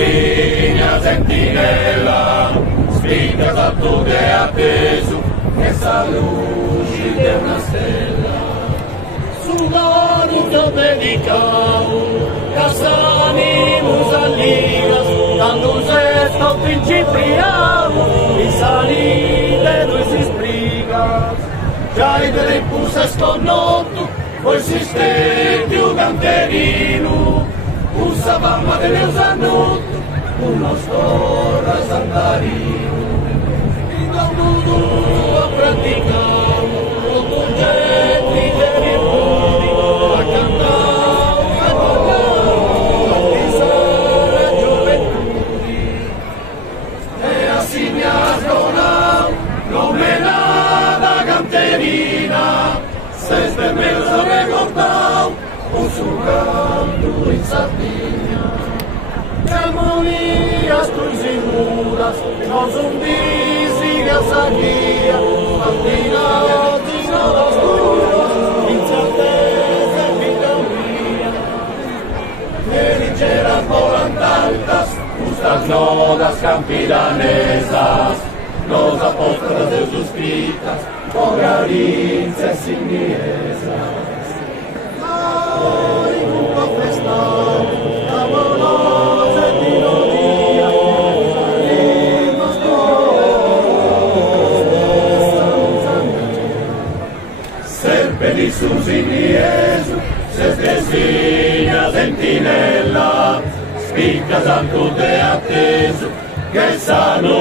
Signa sentinella, spinga tanto che è atteso, che sa luce di una stella. Su l'anno medicavo, Cassani Musalinas, tanto sesto principiamo, in salite noi si sbriga, già i tempo si è sconnotto, poi si stetti un canterino, usa mamma delle usanotto, uno storra santarino. In dovuto a praticare, con concetti cerimoni, a cantare e parlare, a pensare a gioventù. E a Signasdona, nomenata canterina, se stemmersa recordau, un succanto in Sardegna. Armonías tus inmuras, no son físicas aquí, antinados, nada oscuros, incerteza en mi camino. Feliceras volan tantas, justas nodas campidanesas, nos apóstolas de sus gritas, por garinces sin niesas. Ay, nunca festado, di sus inies, se stessigna sentinella, spicca tanto te atteso, che sanno